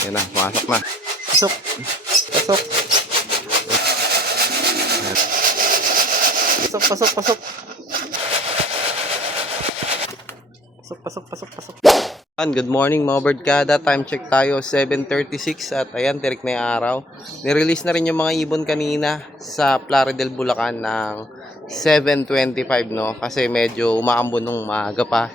Yan na, pumasok na. Pasok. Pasok. Pasok, pasok, pasok. Pasok, pasok, pasok, pasok. Ayan, Good morning mga birdkada. Time check tayo 7.36 at ayan, tirik na yung araw. Nirelease na rin yung mga ibon kanina sa Plaridel, Bulacan ng 7.25 no. Kasi medyo umaambon nung maaga pa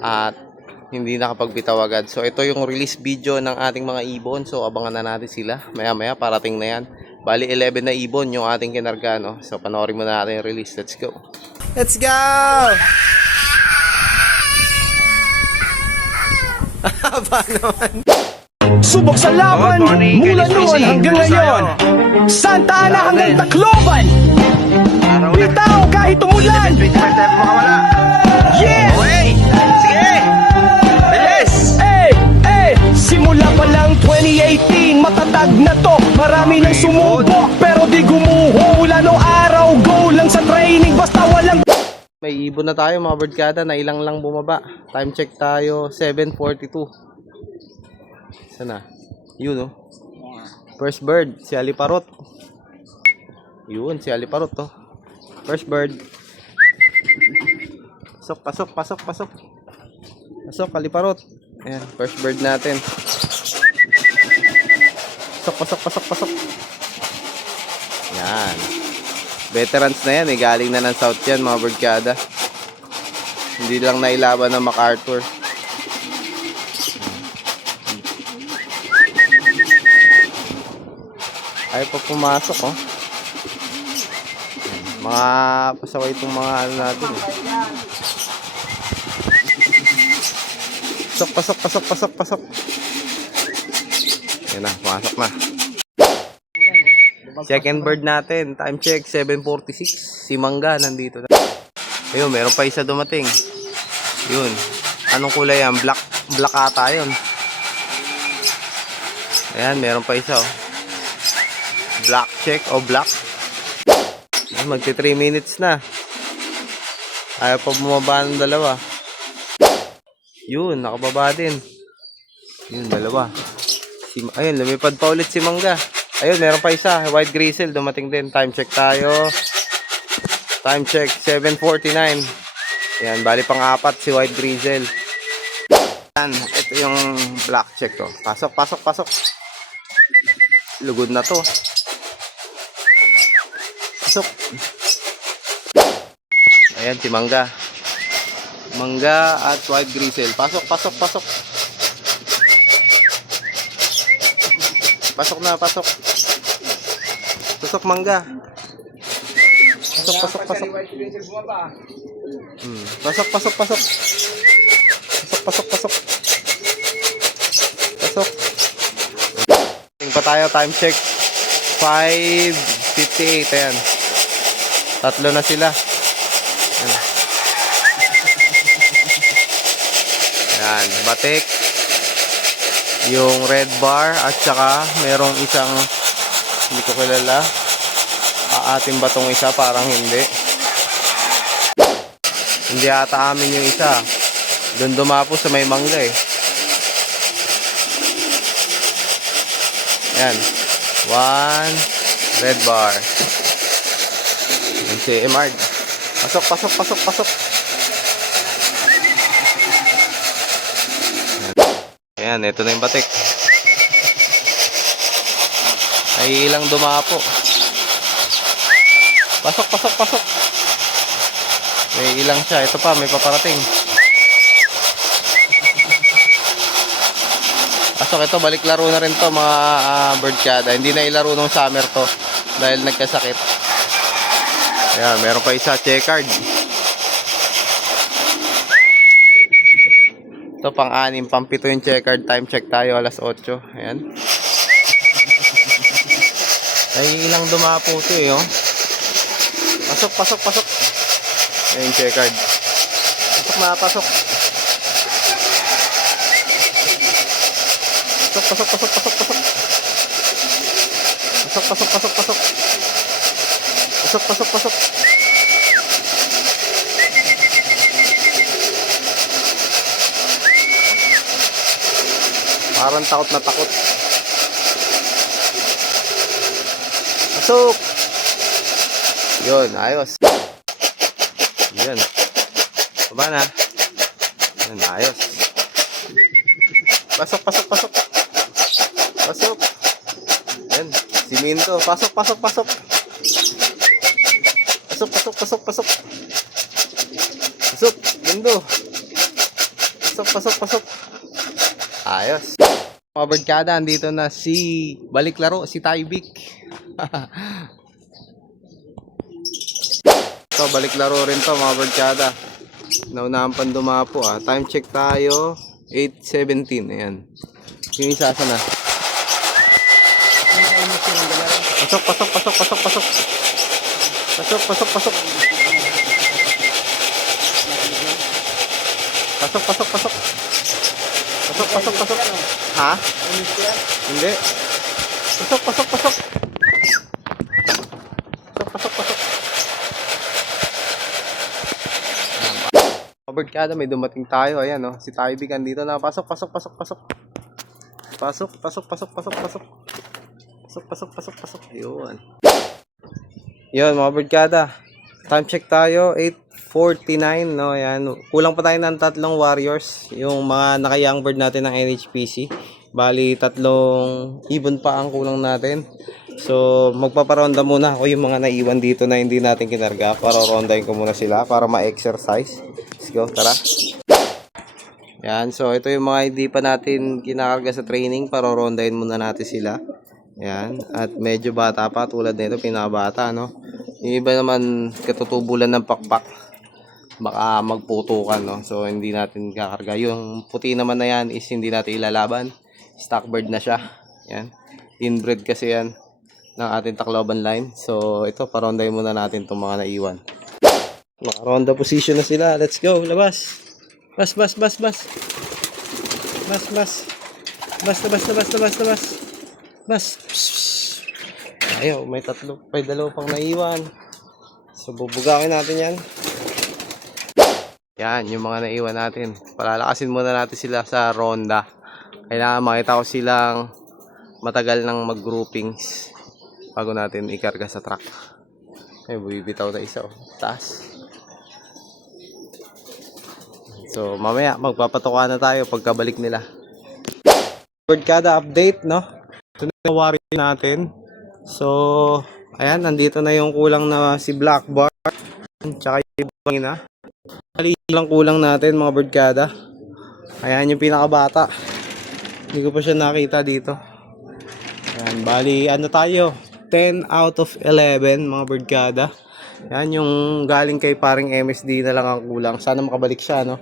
at hindi nakapagbitaw agad. So ito yung release video ng ating mga ibon. So abangan na natin sila. Maya maya parating na yan. Bali 11 na ibon yung ating kinarga no. So panoorin mo na natin yung release. Let's go. Let's go! Haba naman. Subok sa laban mula noon hanggang ngayon. Santa Ana hanggang. Tacloban. Bitaw kahit umulan. 2018, matatag na to. Marami nang sumubok, pero di gumuho. Wala no araw, go lang sa training, basta walang May ibon na tayo mga birdkada na ilang lang bumaba. Time check tayo 7.42. Sana? Yun oh. First bird, si Aliparot. Yun, si Aliparot to. First bird. Pasok, pasok, pasok, pasok. Pasok, Aliparot. Ayan, first bird natin. Pasok, pasok, pasok, pasok. Yan. Veterans na yan eh. Galing na ng South yan, mga birdkada. Hindi lang nailaban ng MacArthur. Ay pa pumasok, oh. Mga pasaway itong mga ano natin. Eh. Pasok, pasok, pasok, pasok, pasok. Yan na, pumasok na. Second bird natin. Time check, 7.46. Si Mangga nandito na. Ayun, meron pa isa dumating. Yun. Anong kulay yan? Black, black ata yun. Ayan, meron pa isa oh. Black check o black. Ay, magti 3 minutes na. Ayaw pa bumaba ng dalawa. Yun, nakababa din. Yun, dalawa. Si, ayun, lumipad pa ulit si Mangga. Ayun, meron pa isa. White Grizzle, dumating din. Time check tayo. Time check, 7.49. Yan, bali pang apat si White Grizzle. Yan, ito yung black check ko. Pasok, pasok, pasok. Lugod na to. Pasok. Ayan, si Mangga. Mangga at White Grizzle. Pasok, pasok, pasok. Pasok na, pasok. Pasok, Mangga. Pasok, pasok, pasok. Hmm. Pasok, pasok, pasok. Pasok, pasok, pasok. Pasok. Tingin pa tayo, time check. 5.58, ayan. Tatlo na sila. Ayan. Ayan, batik. Yung red bar at saka merong isang hindi ko kilala. Aatin ba tong isa? Parang hindi. Hindi ata amin yung isa. Doon dumapo sa may mangga eh. Ayan. One. Red bar. Ayan si Emard. Pasok, pasok, pasok, pasok. Ayan, ito na yung batik. Ay ilang dumapo. Pasok, pasok, pasok. May ilang siya. Ito pa, may paparating. Pasok ito, balik laro na rin to mga uh, birdcada. Hindi na ilaro nung summer to dahil nagkasakit. Ayan, meron pa isa checkered. Ito pang anim, pang pito yung checkered. Time check tayo, alas 8. Ayan. Ay, ilang dumapo ito eh, oh. Pasok, pasok, pasok. Ayan, checkered. Pasok na, pasok. Pasok, pasok, pasok, pasok, pasok. Pasok, pasok, pasok, pasok. Pasok, pasok, pasok. Parang takot na takot. Pasok! Yun, ayos. Yun. Baba na. Yun, ayos. Pasok, pasok, pasok. Pasok. Yan. Siminto. Pasok, pasok, pasok. Pasok, pasok, pasok, pasok. Pasok. Lindo. Pasok, pasok, pasok. Mga barkada, andito na si balik laro, si Tybik. so, balik laro rin to mga barkada. Naunahan pang dumapo ah. Time check tayo. 8.17. Ayan. Yung isa sa na. Pasok, pasok, pasok, pasok, pasok. Pasok, pasok, pasok. Pasok, pasok, pasok. Pasok, pasok, pasok. Ha? Hindi. Pasok, pasok, pasok. Pasok, pasok, pasok. Robert Kada, may dumating tayo. Ayan, oh. Si Tybig andito na. Pasok, pasok, pasok, pasok. Pasok, pasok, pasok, pasok, pasok. Pasok, pasok, pasok, pasok. Ayun. Yun, mga barkada. Time check tayo, 8.49, no? Ayan. Kulang pa tayo ng tatlong warriors. Yung mga naka-young bird natin ng NHPC. Bali, tatlong ibon pa ang kulang natin. So, magpaparonda muna ako yung mga naiwan dito na hindi natin kinarga. Para rondahin ko muna sila para ma-exercise. Let's go, tara. Yan, so ito yung mga hindi pa natin kinakarga sa training para rondahin muna natin sila. Yan, at medyo bata pa tulad nito, pinabata, no? Yung iba naman katutubulan ng pakpak. Baka magputukan, no? So hindi natin kakarga. Yung puti naman na yan is hindi natin ilalaban. Stock bird na siya. Yan. Inbred kasi yan ng ating Tacloban line. So ito, parondahin muna natin itong mga naiwan. Nakaronda position na sila. Let's go, labas. Bas, bas, bas, bas. Bas, bas. Bas bas bas bas bas. Bas. Ayaw, may tatlo, may dalawa pang naiwan. So, bubugawin natin yan. Yan, yung mga naiwan natin. Palalakasin muna natin sila sa ronda. Kailangan makita ko silang matagal ng mag-groupings bago natin ikarga sa truck. Ay, bibitaw na isa. Oh. Taas. So, mamaya, magpapatuka na tayo pagkabalik nila. Word kada update, no? Ito na yung warrior natin. So, ayan, nandito na yung kulang na si Black Bar. Tsaka yung ibang na. Mali lang kulang natin, mga birdkada. Ayan yung pinakabata. Hindi ko pa siya nakita dito. Ayan, bali, ano tayo? 10 out of 11, mga birdkada. Yan yung galing kay paring MSD na lang ang kulang. Sana makabalik siya, no?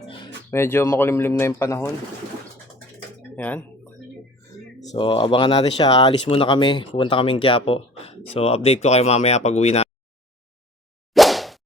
Medyo makulimlim na yung panahon. Yan. So, abangan natin siya. Aalis muna kami. Pupunta kaming Quiapo. So, update ko kayo mamaya pag uwi na.